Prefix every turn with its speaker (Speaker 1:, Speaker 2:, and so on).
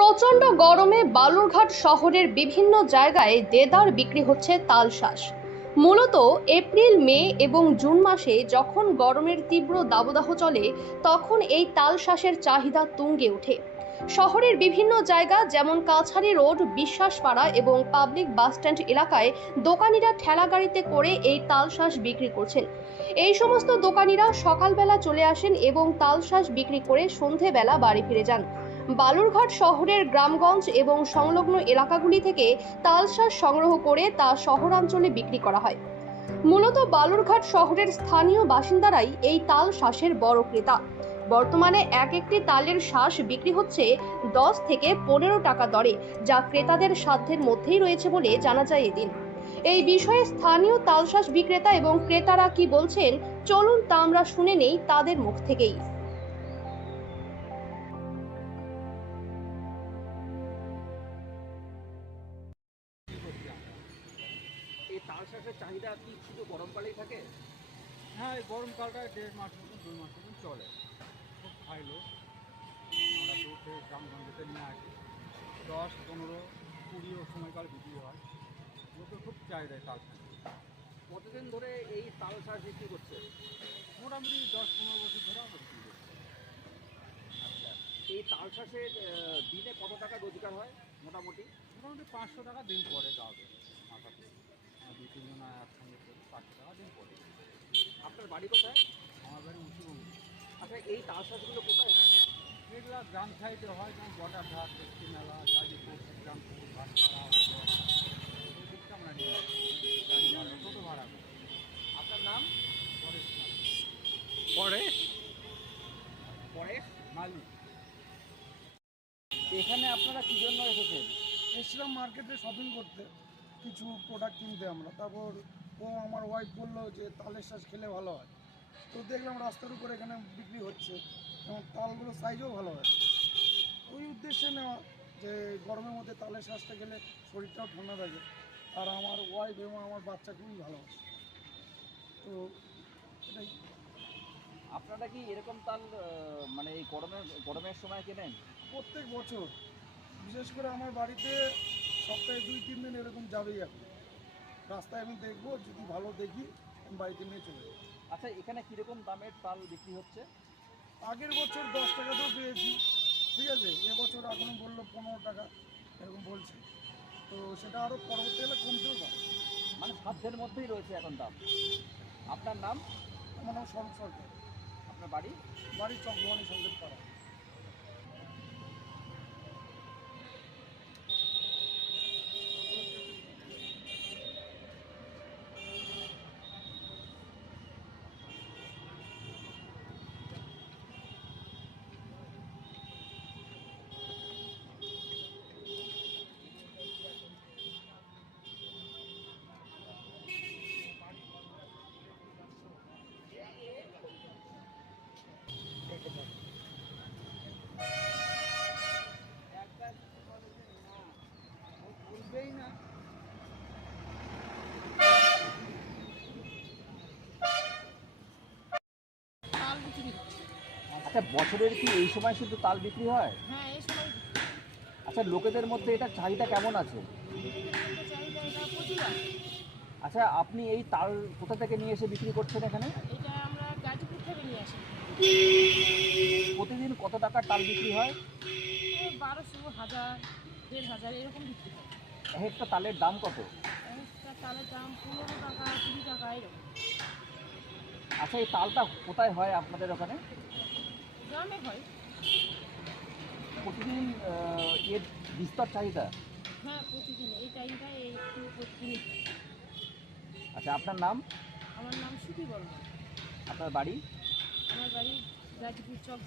Speaker 1: প্রচণ্ড গরমে বালুরঘাট শহরের বিভিন্ন জায়গায় দেদার বিক্রি হচ্ছে তালশাঁস। মূলত এপ্রিল, মে এবং জুন মাসে যখন গরমের তীব্র দাবদাহ চলে, তখন এই তালশাঁসের চাহিদা তুঙ্গে ওঠে। শহরের বিভিন্ন জায়গা যেমন কাছারি রোড, বিশ্বাসপাড়া এবং পাবলিক বাসস্ট্যান্ড এলাকায় দোকানিরা ঠেলা গাড়িতে করে এই তালশাঁস বিক্রি করছেন। এই সমস্ত দোকানিরা সকালবেলা চলে আসেন এবং তালশাঁস বিক্রি করে সন্ধেবেলা বাড়ি ফিরে যান। বালুরঘাট শহরের গ্রামগঞ্জ এবং সংলগ্ন এলাকাগুলি থেকে তালশাঁস সংগ্রহ করে তা শহরাঞ্চলে বিক্রি করা হয়। মূলত বালুরঘাট শহরের স্থানীয় বাসিন্দারাই এই তাল শ্বাসের বড় ক্রেতা। বর্তমানে এক একটি তালের শ্বাস বিক্রি হচ্ছে দশ থেকে পনেরো টাকা দরে, যা ক্রেতাদের সাধ্যের মধ্যেই রয়েছে বলে জানা যায় এদিন। এই বিষয়ে স্থানীয় তালশ্বাস বিক্রেতা এবং ক্রেতারা কি বলছেন, চলুন তা আমরা শুনে নেই তাদের মুখ থেকেই।
Speaker 2: এই তাল শাঁসের চাহিদা কি শুধু গরমকালেই থাকে?
Speaker 3: হ্যাঁ এই গরমকালটায় দেড় মাস মতন দুই মাস মতন চলে। খুব খাইলো আমরা দূর থেকে গ্রামগঞ্জতে নিয়ে আসি। দশ পনেরো কুড়িও সময়কাল বিক্রি হয়। লোকের খুব চাহিদা তাল শাঁস।
Speaker 2: কতদিন ধরে এই তাল শাঁস বিক্রি করছে?
Speaker 3: মোটামুটি দশ পনেরো বছর ধরে আমরা বিক্রি করছি।
Speaker 2: আচ্ছা এই তাল শাঁসের দিনে কত টাকা রোজগার হয় মোটামুটি?
Speaker 3: মোটামুটি পাঁচশো টাকা দিন পরে যাবে মাথাতে। আমরা তিনজন একসঙ্গে করি পাঁচশো টাকা দিন পরে।
Speaker 2: আপনার বাড়ি কোথায়?
Speaker 3: আমার বাড়ি মুসিবঙ্গ
Speaker 2: আচ্ছা এই তাল শাঁসগুলো কোথায়? হয়
Speaker 3: এগুলা গ্রাম সাইডে হয় যেমন বটাঘাট দক্ষিণ মেলা গাজীপুর ভাটপাড়া দিকটা আমরা নিয়ে গাড়ি ভাড়া টোটো ভাড়া।
Speaker 2: আপনার নাম?
Speaker 3: পরে
Speaker 2: পরে পরে
Speaker 3: মালিক
Speaker 2: এখানে আপনারা কি জন্য এসেছেন?
Speaker 4: এসছিলাম মার্কেটে শপিং করতে। কিছু প্রোডাক্ট কিনতে আমরা। তারপর ও আমার ওয়াইফ বলল যে তালের শ্বাস খেলে ভালো হয়। তো দেখলাম রাস্তার উপর এখানে বিক্রি হচ্ছে এবং তালগুলো সাইজও ভালো হয় ওই উদ্দেশ্যে নেওয়া যে গরমের মধ্যে তালের শ্বাসটা খেলে শরীরটাও ঠান্ডা থাকে। আর আমার ওয়াইফ এবং আমার বাচ্চা খুবই ভালোবাসে তো এটাই।
Speaker 2: আপনারা কি এরকম তাল মানে এই গরমের গরমের সময় কেনেন?
Speaker 4: প্রত্যেক বছর। বিশেষ করে আমার বাড়িতে সপ্তাহে দুই তিন দিন এরকম যাবেই এখন। রাস্তায় আমি দেখব যদি ভালো দেখি আমি বাড়িতে নিয়ে চলে যাব।
Speaker 2: আচ্ছা এখানে কীরকম দামের তাল বিক্রি হচ্ছে?
Speaker 4: আগের বছর দশ টাকাতেও পেয়েছি ঠিক আছে? এবছর এখন বলল পনেরো টাকা এরকম বলছে। তো সেটা আরও পরবর্তী পরবর্তীকালে কমতেও পারে।
Speaker 2: মানে সাধ্যের মধ্যেই রয়েছে এখন দাম। আপনার নাম?
Speaker 4: আমার নাম স্বরূপ সরকার।
Speaker 2: আপনার বাড়ি?
Speaker 4: বাড়ির চক্রবাণী সংগীত পাড়া।
Speaker 2: আচ্ছা বছরের কি এই সময় শুধু তাল বিক্রি হয়?
Speaker 5: হ্যাঁ এই সময়
Speaker 2: আচ্ছা লোকেদের মধ্যে এটা চাহিদা কেমন আছে?
Speaker 5: চাহিদা এটা প্রচুর আছে।
Speaker 2: আচ্ছা আপনি এই তাল কোথা থেকে নিয়ে এসে বিক্রি করছেন এখানে?
Speaker 5: এটা আমরা গাজীপুর থেকে নিয়ে আসি।
Speaker 2: প্রতিদিন কত টাকার তাল বিক্রি হয়?
Speaker 5: এই বারোশো হাজার দেড় হাজার এরকম বিক্রি হয়।
Speaker 2: এক একটা তালের দাম কত?
Speaker 5: একটা দাম পনেরো টাকা কুড়ি টাকা এরকম।
Speaker 2: আচ্ছা এই তালটা কোথায় হয় আপনাদের ওখানে?
Speaker 5: গ্রামে হয়।
Speaker 2: প্রতিদিন এর বিস্তর চাহিদা?
Speaker 5: হ্যাঁ প্রতিদিন এই টাইমটা এই প্রতিদিন।
Speaker 2: আচ্ছা আপনার নাম?
Speaker 5: আমার নাম সুখী বর্মা
Speaker 2: আপনার বাড়ি?
Speaker 5: আমার বাড়ি গাজীপুর চক